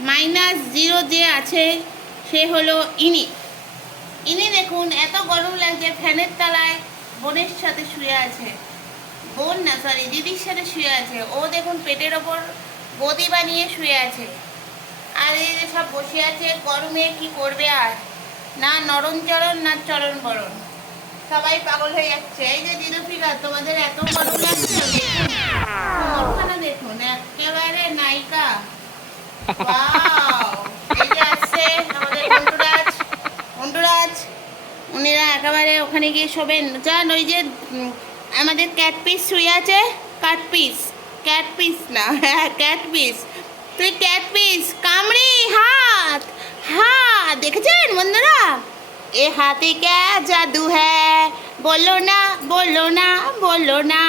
Minus zero যে আছে, সে হলো ইনি। ইনি দেখুন, এত গরম লাগছে, ফ্যানের তলায় বোনের সাথে শুয়ে আছে। বোন না সরি দিদির সাথে শুয়ে আছে। ও দেখুন, পেটের ওপর গদি বানিয়ে শুয়ে আছে। আর এই যে সব বসে আছে, গরমে কি করবে আর? না নরম চরণ না চরণ বরণ। সবাই পাগল হয়ে যাচ্ছে। এই যে দিদুফিকা তোমাদের এত গরম লাগছে। উনিরা একেবারে ওখানে গিয়ে শোবেন। যান ওই যে আমাদের ক্যাট পিস শুয়ে আছে? কাট পিস ক্যাট পিস না ক্যাট পিস তুই ক্যাট পিস কামড়ি, হাত হাত। দেখেছেন বন্ধুরা? এ হাতে ক্যা জাদু হ্যাঁ বলো না বলো না বলো না।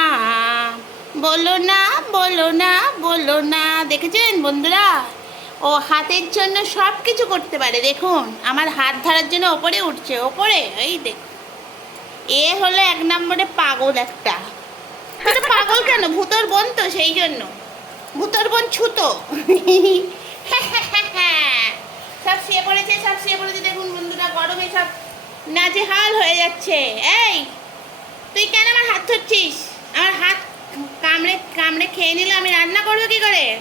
বলো না বলো না বলো না। দেখেছেন বন্ধুরা? ও হাতের জন্য সব কিছু করতে পারে, দেখুন। আমার হাত ধরার জন্য ওপরে উঠছে, ওপরে, এই দেখ। এ হলো এক নম্বরে পাগল একটা। পাগল কেন? ভূতর বোন তো সেই জন্য। ভূতর বোন ছুতো। সব শুয়ে পড়েছে, সব শুয়ে পড়েছে, দেখুন বন্ধুরা, গরমে সব নাজে হাল হয়ে যাচ্ছে। এই, তুই কেন আমার হাত ধরছিস? আমার হাত কামড়ে কামড়ে খেয়ে নিলে, আমি রান্না করব কি করে?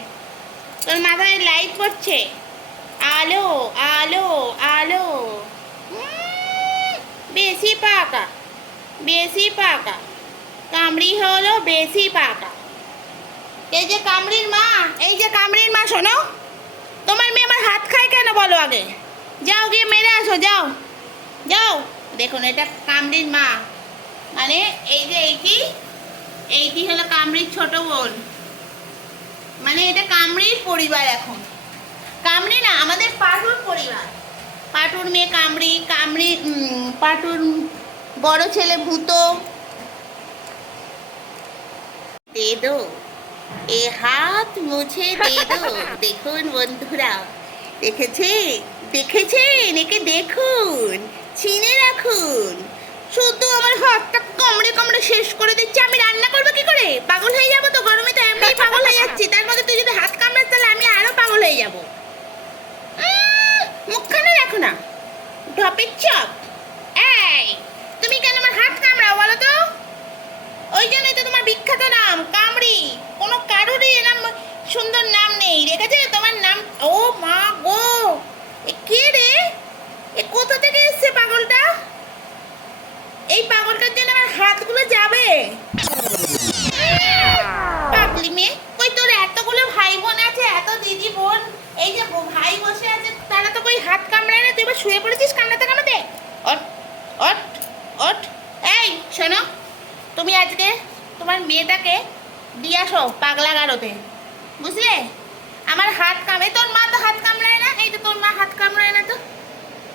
তোর মাথায় লাইট পড়ছে আলো আলো আলো। বেশি পাকা বেশি পাকা। কামড়ি হলো বেশি পাকা। এই যে কামড়ির মা, এই যে কামড়ির মা, শোনো। তোমার মেয়ে আমার হাত খায় কেন বলো আগে? যাও গিয়ে মেরে আসো, যাও। যাও। দেখুন, এটা কামড়ির মা। মানে এই যে এইটি এইটি হলো কামড়ির ছোট বোন। মানে এটা কামড়ির পরিবার এখন। কামড়ি না, আমাদের পাটুর পরিবার। পাটুর মেয়ে কামড়ি কামড়ি পাটুর বড় ছেলে ভূত। এ হাত মুছে দেখুন বন্ধুরা। দেখেছে? দেখেছেন? একে দেখুন, চিনে রাখুন। শুধু আমার হাতটা কামড়ে কামড়ে শেষ করে দিচ্ছে, আমি রান্না করব কি করে? পাগল হয়ে যাব তো গরমে তো এমনি পাগল হয়ে যাচ্ছি। তার মধ্যে তুই যদি হাত কামড়াস, তাহলে আমি আরও পাগল হয়ে যাব। মুখখানে রাখো না। ঢপের চপ। এই, তুমি কেন আমার হাত কামড়াও বলো তো? ওই জন্যই তো তোমার বিখ্যাত নাম, কামড়ি। কোনো কারোরই এরম সুন্দর নাম নেই। রেখেছে তোমার নাম, ও মা গো। এ কে রে? এ কোথা থেকে এসছে পাগলটা? এই পাগলটার জন্য আমার হাতগুলো যাবে পাগলি মেয়ে কই তোর এতগুলো ভাই বোন আছে এত দিদি বোন এই যে ব- ভাই বসে আছে তারা তো কই হাত কামড়ায় না তুই এবার শুয়ে পড়েছিস কামড়াতে কামড়াতে অট অট অট এই শোনো তুমি আজকে তোমার মেয়েটাকে দিয়ে আসো পাগলা গারোতে বুঝলে? আমার হাত কামড়ে তোর মা তো হাত কামড়ায় না, এই তো তোর মা হাত কামড়ায় না তো।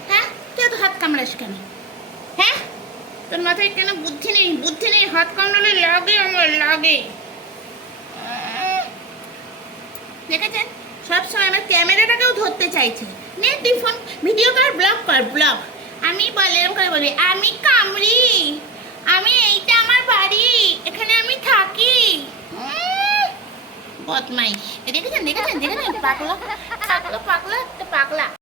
হ্যাঁ? তুই তো হাত কামড়াস কেন? হ্যাঁ? তোর মাথায় কেন বুদ্ধি নেই? বুদ্ধি নেই, হাত কামড়ালে লাগে আমার, লাগে। দেখেছেন? সব সময় আমার ক্যামেরাটাকেও ধরতে চাইছে। নে, তুই ফোন ভিডিও কর ব্লগ কর ব্লগ আমি বলে এরকম করে বলি আমি কামড়ি। আমি এইটা আমার বাড়ি এখানে আমি থাকি। উম, বদমাইশ। দেখেছেন দেখেছেন দেখেছেন পাগলা পাগলা পাগলা একটা পাগলা।